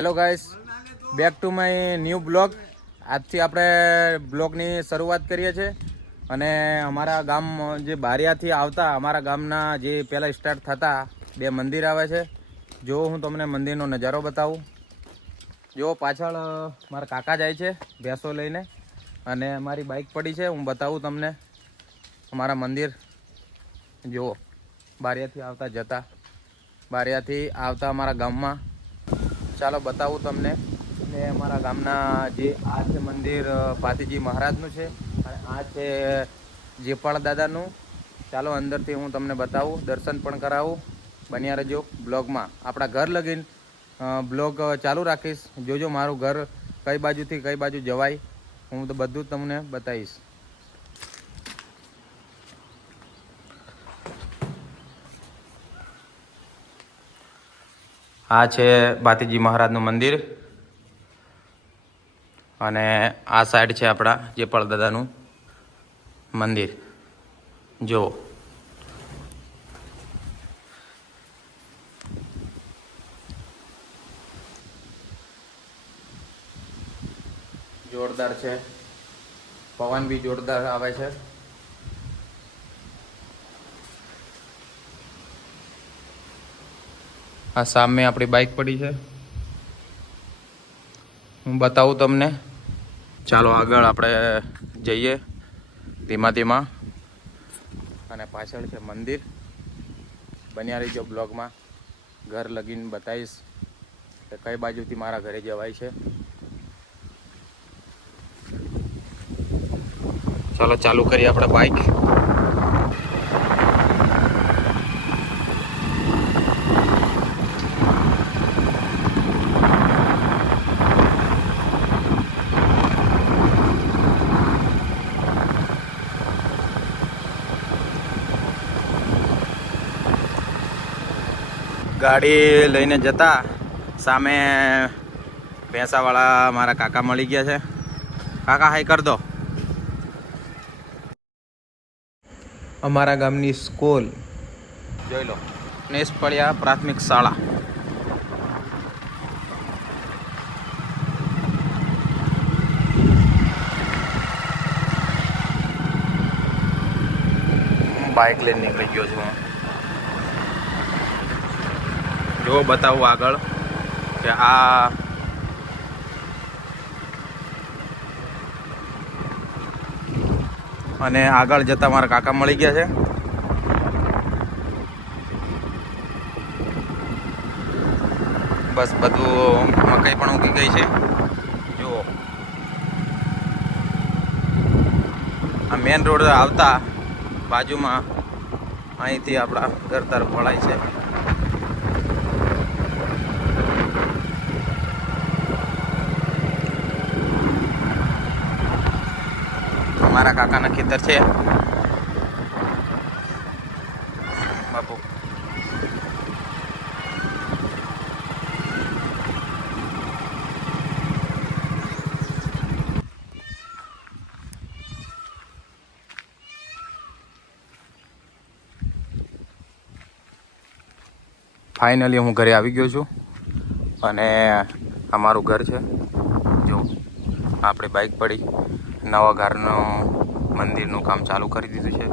Hello guys, back to my new blog. આજથી આપણે બ્લોગની શરૂઆત કરીએ છીએ અને અમારા ગામ જે બારિયાથી આવતા અમારા ગામના જે પહેલાં સ્ટાર્ટ થતા બે મંદિર આવે છે. જો હું તમને મંદિરનો નજારો બતાવું. જો પાછળ મારા કાકા જાય છે ભેંસો લઈને અને મારી બાઇક પડી છે. હું બતાવું તમને અમારા મંદિર. જુઓ, બારિયાથી આવતા અમારા ગામમાં. ચાલો બતાવું તમને. ને અમારા ગામના જે આ છે મંદિર પાતીજી મહારાજનું છે અને આ છે જેપાળ દાદાનું. ચાલો અંદરથી હું તમને બતાવું, દર્શન પણ કરાવું. બન્યા રહેજો બ્લોગમાં. આપણા ઘર લગીને બ્લોગ ચાલુ રાખીશ. જોજો મારું ઘર કઈ બાજુથી કઈ બાજુ જવાય, હું તો બધું તમને બતાવીશ. આ છે ભાતીજી મહારાજનું મંદિર અને આ સાઈડ છે આપણા જેપાળ દાદાનું મંદિર. જો જોરદાર છે, પવન બી જોરદાર આવે છે. આ સામે આપણી બાઇક પડી છે, હું બતાવું તમને. ચાલો આગળ આપણે જઈએ ધીમા ધીમા. અને પાછળ છે મંદિર. બન્યા રહીજો બ્લોગમાં. ઘર લગીને બતાવીશ કે કઈ બાજુથી મારા ઘરે જવાય છે. ચાલો ચાલુ કરીએ આપણે બાઇક. ગાડી લઈને જતા સામે ભેંસાવાળા મારા કાકા મળી ગયા છે. કાકા હાઈ કર દો. અમારા ગામની સ્કૂલ જોઈ લો, નેસપળિયા પ્રાથમિક શાળા. બાઇક લઈને નીકળી ગયો છું. જો બતાવું આગળ કે આ અને આગળ જતા મારા કાકા મળી ગયા છે. બસ બધું મકાઈ પણ ઉગી ગઈ છે. જુઓ, આ મેન રોડ આવતા બાજુમાં અહીંથી આપણા ઘર તરફ વળાય છે. મારા કાકાના ખેતર છે બાપુ. ફાઇનલી હું ઘરે આવી ગયો છું અને અમારું ઘર છે. જો આપણી બાઇક પડી. નવા ઘરનું મંદિરનું કામ ચાલુ કરી દીધું છે.